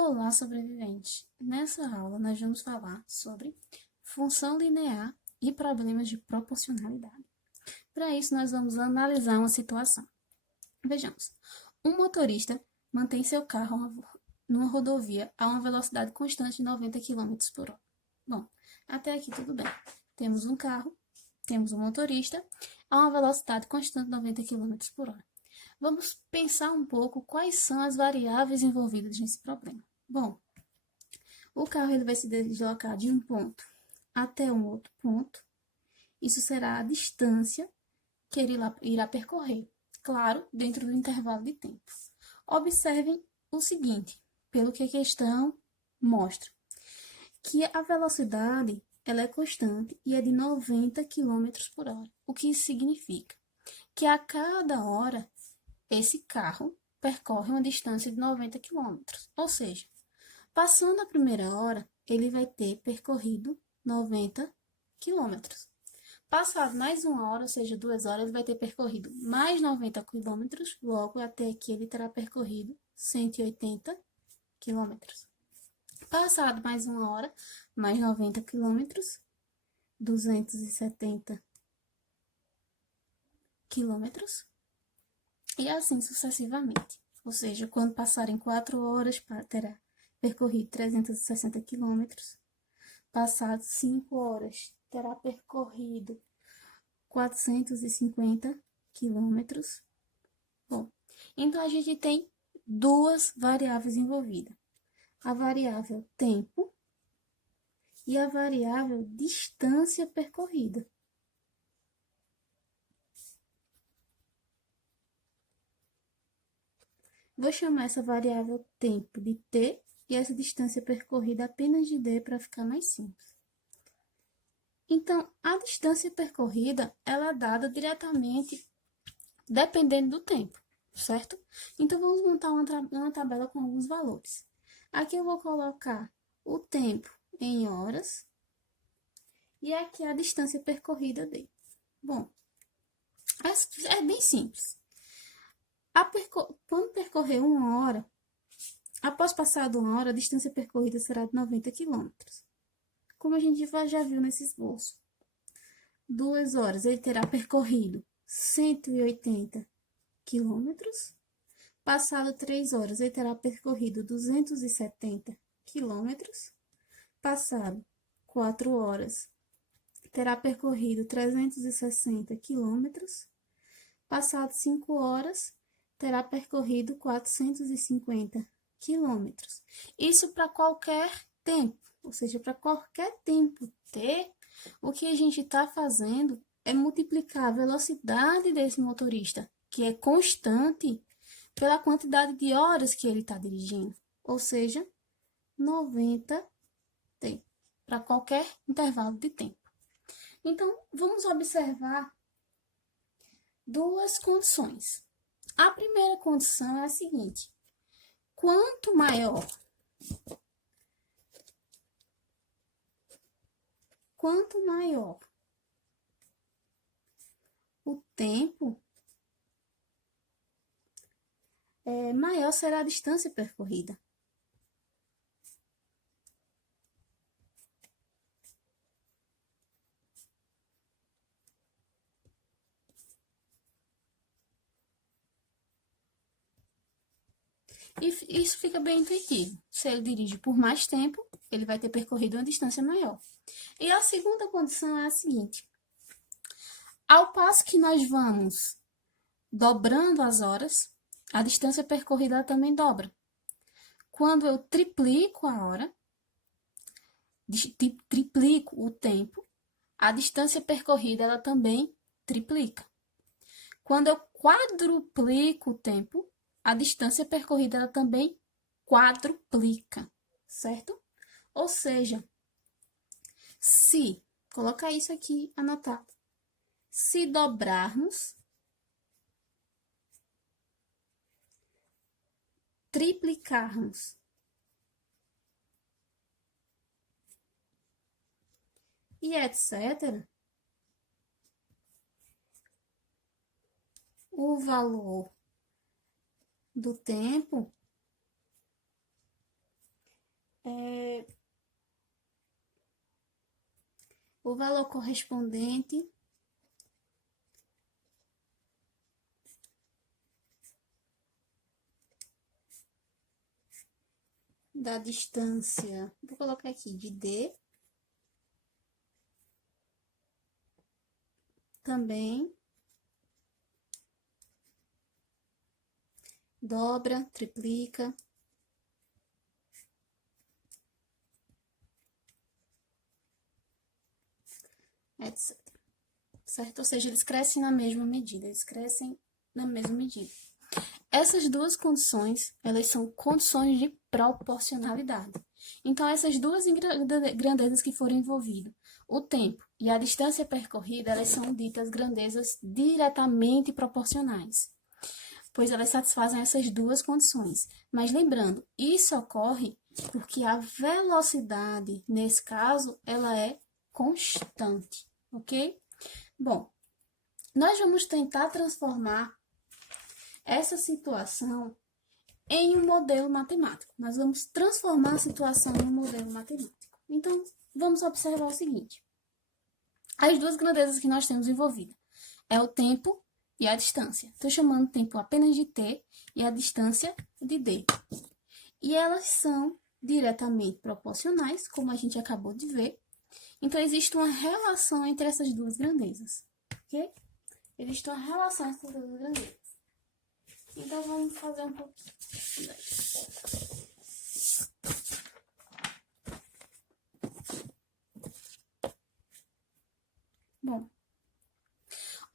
Olá, sobrevivente! Nessa aula, nós vamos falar sobre função linear e problemas de proporcionalidade. Para isso, nós vamos analisar uma situação. Vejamos, um motorista mantém seu carro numa rodovia a uma velocidade constante de 90 km por hora. Bom, até aqui tudo bem. Temos um carro, temos um motorista a uma velocidade constante de 90 km por hora. Vamos pensar um pouco quais são as variáveis envolvidas nesse problema. Bom, o carro ele vai se deslocar de um ponto até um outro ponto. Isso será a distância que ele irá percorrer, claro, dentro do intervalo de tempo. Observem o seguinte, pelo que a questão mostra, que a velocidade ela é constante e é de 90 km por hora. O que isso significa? Que a cada hora esse carro percorre uma distância de 90 km. Ou seja, passando a primeira hora, ele vai ter percorrido 90 km. Passado mais uma hora, ou seja, 2 horas, ele vai ter percorrido mais 90 km, logo até aqui ele terá percorrido 180 km. Passado mais uma hora, mais 90 km, 270 km, e assim sucessivamente. Ou seja, quando passarem 4 horas, terá percorrido 360 km. Passados 5 horas, terá percorrido 450 km. Bom, então a gente tem duas variáveis envolvidas. A variável tempo e a variável distância percorrida. Vou chamar essa variável tempo de t e essa distância percorrida apenas de d para ficar mais simples. Então, a distância percorrida, ela é dada diretamente dependendo do tempo, certo? Então, vamos montar uma tabela com alguns valores. Aqui eu vou colocar o tempo em horas e aqui a distância percorrida dele. Bom, é bem simples. Quando percorrer 1 hora, após passar de 1 hora, a distância percorrida será de 90 km. Como a gente já viu nesse esboço. 2 horas, ele terá percorrido 180 km. Passado 3 horas, ele terá percorrido 270 km. Passado 4 horas, terá percorrido 360 km. Passado 5 horas, terá percorrido 450 km. Isso para qualquer tempo, ou seja, para qualquer tempo t, o que a gente está fazendo é multiplicar a velocidade desse motorista, que é constante, pela quantidade de horas que ele está dirigindo, ou seja, 90 t, para qualquer intervalo de tempo. Então, vamos observar duas condições. A primeira condição é a seguinte: quanto maior o tempo, maior será a distância percorrida. E isso fica bem intuitivo. Se ele dirige por mais tempo, ele vai ter percorrido uma distância maior. E a segunda condição é a seguinte: ao passo que nós vamos dobrando as horas, a distância percorrida também dobra. Quando eu triplico a hora, triplico o tempo, a distância percorrida ela também triplica. Quando eu quadruplico o tempo, a distância percorrida ela também quadruplica, certo? Ou seja, se, colocar isso aqui anotado, se dobrarmos, triplicarmos e etc., o valor do tempo o valor correspondente da distância, vou colocar aqui de D, também dobra, triplica, etc. Certo? Ou seja, eles crescem na mesma medida, eles crescem na mesma medida. Essas duas condições, elas são condições de proporcionalidade. Então, essas duas grandezas que foram envolvidas, o tempo e a distância percorrida, elas são ditas grandezas diretamente proporcionais, pois elas satisfazem essas duas condições. Mas lembrando, isso ocorre porque a velocidade, nesse caso, ela é constante, ok? Bom, nós vamos tentar transformar essa situação em um modelo matemático. Nós vamos transformar a situação em um modelo matemático. Então, vamos observar o seguinte. As duas grandezas que nós temos envolvidas é o tempo e a distância. Estou chamando o tempo apenas de t e a distância de d. E elas são diretamente proporcionais, como a gente acabou de ver. Então, existe uma relação entre essas duas grandezas, ok? Existe uma relação entre essas duas grandezas. Então, vamos fazer um pouquinho. Bom,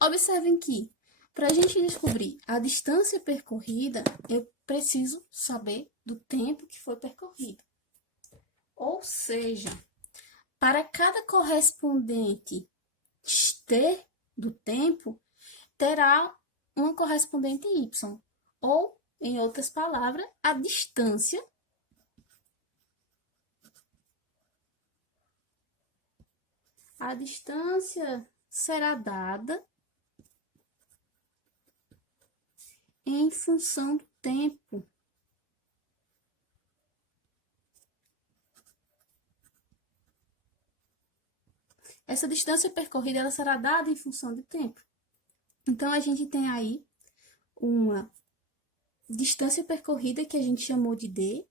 observem que, para a gente descobrir a distância percorrida, eu preciso saber do tempo que foi percorrido. Ou seja, para cada correspondente t do tempo, terá uma correspondente y. Ou, em outras palavras, a distância será dada em função do tempo. Essa distância percorrida ela será dada em função do tempo. Então, a gente tem aí uma distância percorrida que a gente chamou de D,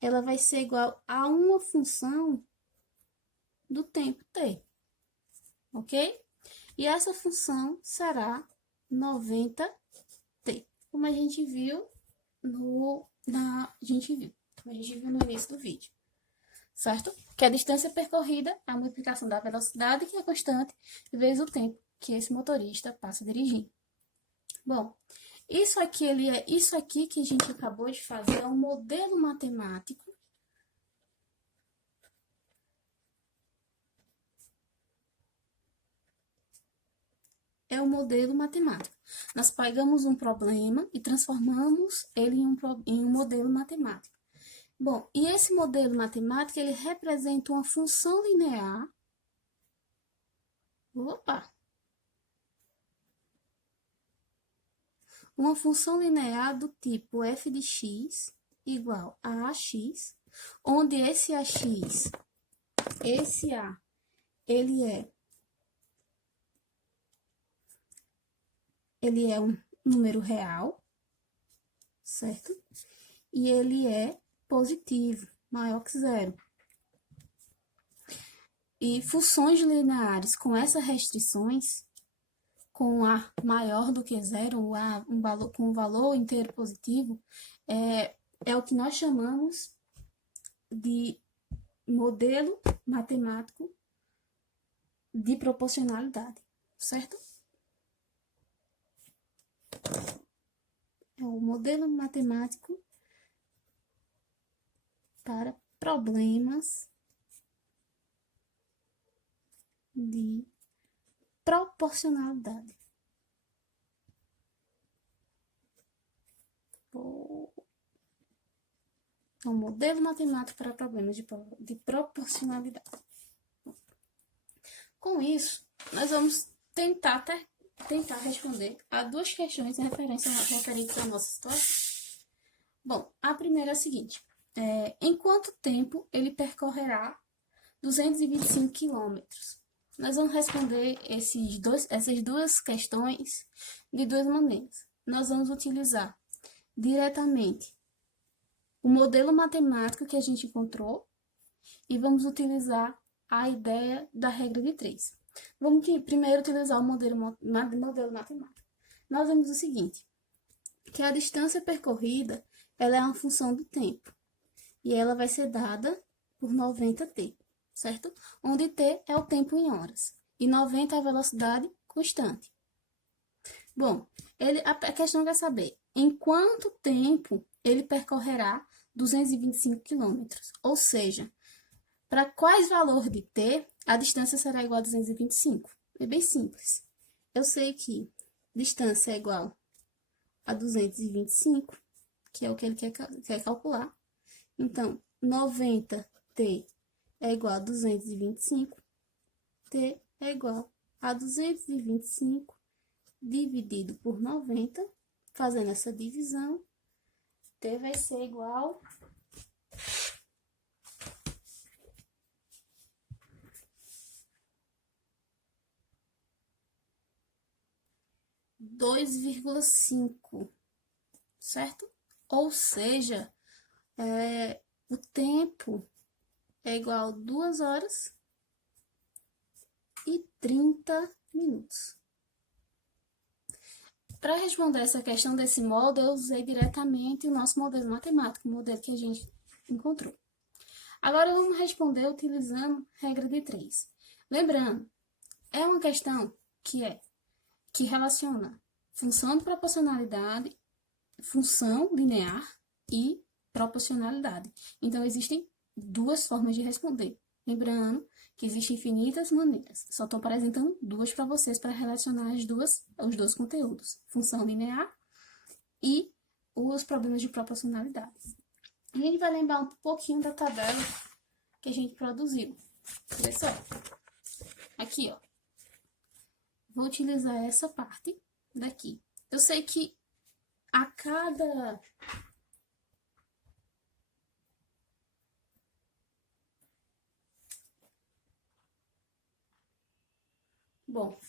ela vai ser igual a uma função do tempo t, ok? E essa função será 90t, como a gente viu no início do vídeo, certo? Que a distância percorrida é a multiplicação da velocidade, que é constante, vezes o tempo que esse motorista passa dirigindo. Bom, isso aqui que a gente acabou de fazer é um modelo matemático Nós pegamos um problema e transformamos ele em um modelo matemático. Bom, e esse modelo matemático, ele representa uma função linear. Uma função linear do tipo f de x igual a ax, onde esse ax, esse a, ele é um número real, certo? E ele é positivo, maior que zero. E funções lineares com essas restrições, com a maior do que zero, com um valor inteiro positivo, é o que nós chamamos de modelo matemático de proporcionalidade, certo? É o modelo matemático para problemas de proporcionalidade. É um modelo matemático para problemas de proporcionalidade. Com isso, nós vamos tentar responder a duas questões referentes à nossa situação. Bom, a primeira é a seguinte. em quanto tempo ele percorrerá 225 quilômetros? Nós vamos responder essas duas questões de duas maneiras. Nós vamos utilizar diretamente o modelo matemático que a gente encontrou e vamos utilizar a ideia da regra de 3. Vamos primeiro utilizar o modelo matemático. Nós vemos o seguinte, que a distância percorrida ela é uma função do tempo e ela vai ser dada por 90t, certo? Onde t é o tempo em horas e 90 é a velocidade constante. Bom, a questão quer saber em quanto tempo ele percorrerá 225 quilômetros, ou seja, para quais valor de t a distância será igual a 225? É bem simples. Eu sei que distância é igual a 225, que é o que ele quer calcular. Então, 90t é igual a 225, t é igual a 225 dividido por 90, fazendo essa divisão, t vai ser igual a 2,5, certo? Ou seja, o tempo é igual a 2 horas e 30 minutos. Para responder essa questão desse modo, eu usei diretamente o nosso modelo matemático, o modelo que a gente encontrou. Agora, vamos responder utilizando regra de 3. Lembrando, é uma questão que relaciona função de proporcionalidade, função linear e proporcionalidade. Então, existem duas formas de responder. Lembrando que existem infinitas maneiras. Só estou apresentando duas para vocês para relacionar os dois conteúdos. Função linear e os problemas de proporcionalidade. A gente vai lembrar um pouquinho da tabela que a gente produziu. Olha só. Aqui, ó. Vou utilizar essa parte daqui. Eu sei que a cada... Bom,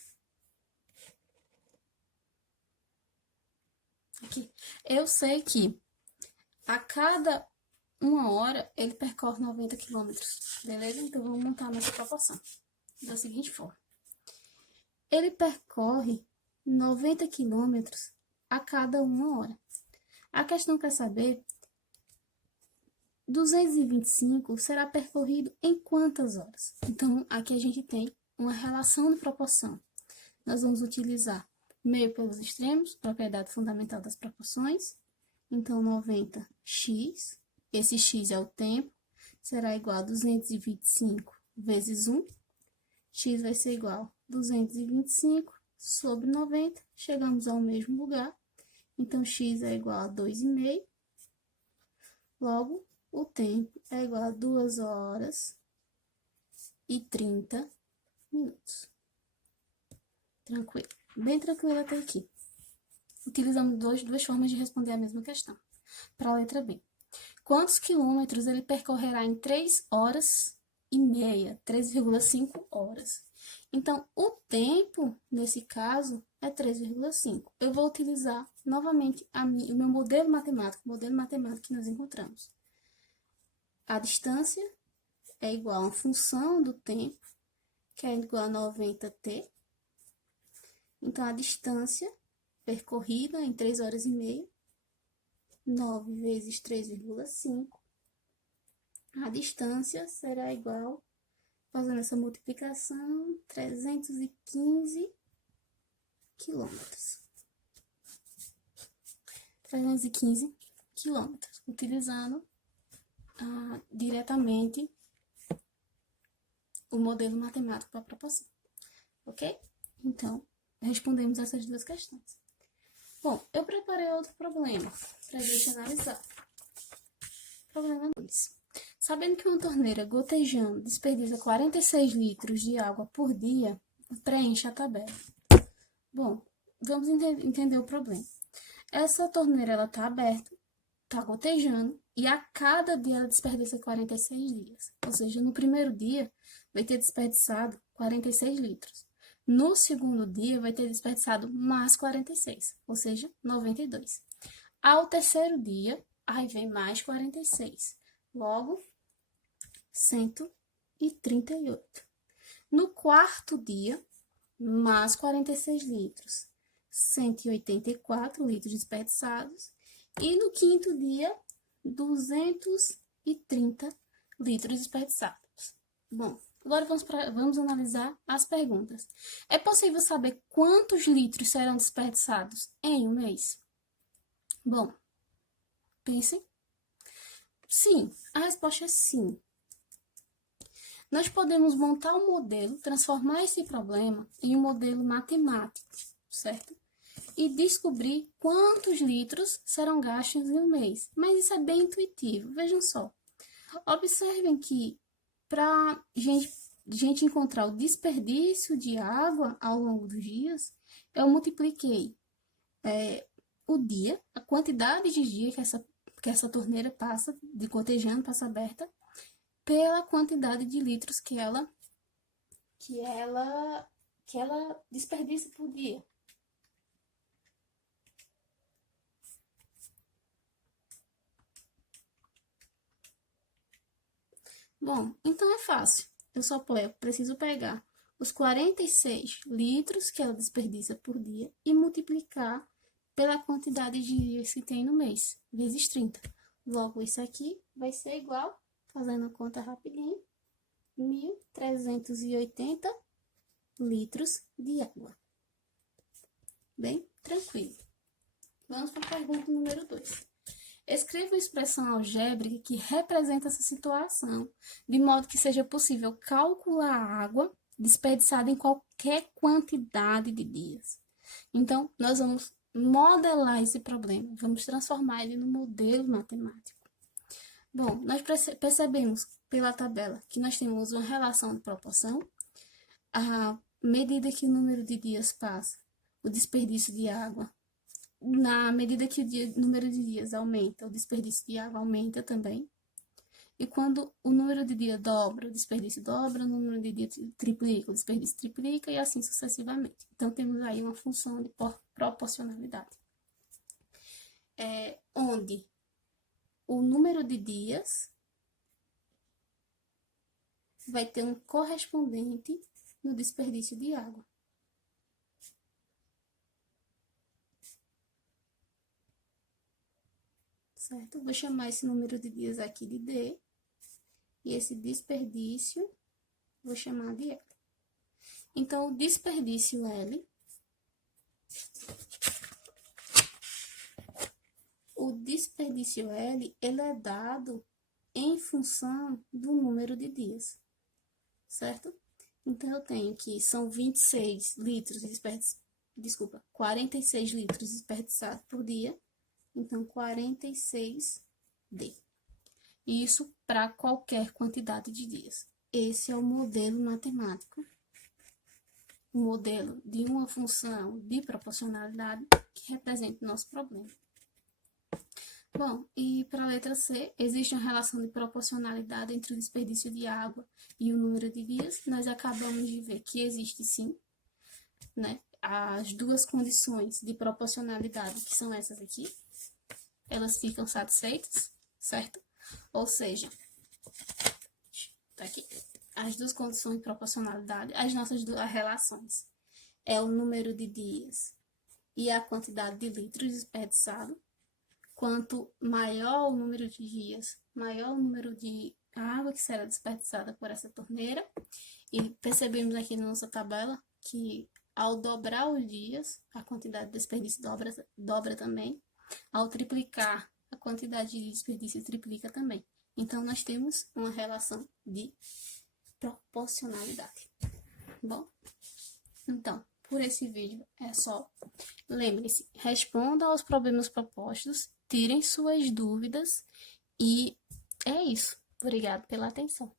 aqui. Eu sei que a cada 1 hora ele percorre 90 quilômetros, beleza? Então, vamos montar a nossa proporção da seguinte forma. Ele percorre 90 quilômetros a cada 1 hora. A questão quer saber, 225 será percorrido em quantas horas? Então, aqui a gente tem uma relação de proporção. Nós vamos utilizar meio pelos extremos, propriedade fundamental das proporções. Então, 90x, esse x é o tempo, será igual a 225 vezes 1. X vai ser igual a 225 sobre 90, chegamos ao mesmo lugar. Então, x é igual a 2,5. Logo, o tempo é igual a 2 horas e 30 minutos. Tranquilo. Bem tranquilo até aqui. Utilizamos duas formas de responder a mesma questão. Para a letra B. Quantos quilômetros ele percorrerá em 3 horas e meia? 3,5 horas. Então, o tempo, nesse caso, é 3,5. Eu vou utilizar novamente o meu modelo matemático, que nós encontramos. A distância é igual a uma função do tempo, que é igual a 90t. Então, a distância percorrida em 3 horas e meia, 9 vezes 3,5. A distância será igual, fazendo essa multiplicação, 315 quilômetros. 315 quilômetros, utilizando diretamente o modelo matemático para a proporção. Ok? Então, respondemos essas duas questões. Bom, eu preparei outro problema para a gente analisar. Problema 2. Sabendo que uma torneira gotejando desperdiça 46 litros de água por dia, preencha a tabela. Bom, vamos entender o problema. Essa torneira está aberta tá gotejando e a cada dia ela desperdiça 46 dias. Ou seja, no primeiro dia vai ter desperdiçado 46 litros. No segundo dia vai ter desperdiçado mais 46, ou seja, 92. Ao terceiro dia, aí vem mais 46. Logo, 138. No quarto dia, mais 46 litros. 184 litros desperdiçados. E no quinto dia, 230 litros desperdiçados. Bom, agora vamos analisar as perguntas. É possível saber quantos litros serão desperdiçados em um mês? Bom, pensem. Sim, a resposta é sim. Nós podemos montar um modelo, transformar esse problema em um modelo matemático, certo? E descobrir quantos litros serão gastos em um mês. Mas isso é bem intuitivo, vejam só. Observem que para gente encontrar o desperdício de água ao longo dos dias, eu multipliquei o dia, a quantidade de dias que essa torneira passa, de gotejando, passa aberta, pela quantidade de litros que ela desperdiça por dia. Bom, então é fácil. Eu só preciso pegar os 46 litros que ela desperdiça por dia e multiplicar pela quantidade de dias que tem no mês, vezes 30. Logo, isso aqui vai ser igual, fazendo a conta rapidinho, 1.380 litros de água. Bem tranquilo. Vamos para a pergunta número 2. Escreva uma expressão algébrica que representa essa situação, de modo que seja possível calcular a água desperdiçada em qualquer quantidade de dias. Então, nós vamos modelar esse problema, vamos transformar ele num modelo matemático. Bom, nós percebemos pela tabela que nós temos uma relação de proporção. À medida que o número de dias passa, o desperdício de água, na medida que o número de dias aumenta, o desperdício de água aumenta também. E quando o número de dias dobra, o desperdício dobra, o número de dias triplica, o desperdício triplica e assim sucessivamente. Então, temos aí uma função de proporcionalidade. Onde o número de dias vai ter um correspondente no desperdício de água. Certo? Vou chamar esse número de dias aqui de D, e esse desperdício vou chamar de L. Então, o desperdício L, ele é dado em função do número de dias, certo? Então, eu tenho que são 26 litros desperdiçados, 46 litros desperdiçados por dia, então 46D. Isso para qualquer quantidade de dias. Esse é o modelo matemático, o modelo de uma função de proporcionalidade que representa o nosso problema. Bom, e para a letra C, existe uma relação de proporcionalidade entre o desperdício de água e o número de dias. Nós acabamos de ver que existe sim, né? As duas condições de proporcionalidade, que são essas aqui, elas ficam satisfeitas, certo? Ou seja, tá aqui, as duas condições de proporcionalidade, as nossas duas relações é o número de dias e a quantidade de litros desperdiçado. Quanto maior o número de dias, maior o número de água que será desperdiçada por essa torneira. E percebemos aqui na nossa tabela que ao dobrar os dias, a quantidade de desperdício dobra também. Ao triplicar, a quantidade de desperdício triplica também. Então, nós temos uma relação de proporcionalidade. Bom, então, por esse vídeo é só. Lembre-se, responda aos problemas propostos, tirem suas dúvidas e é isso. Obrigado pela atenção.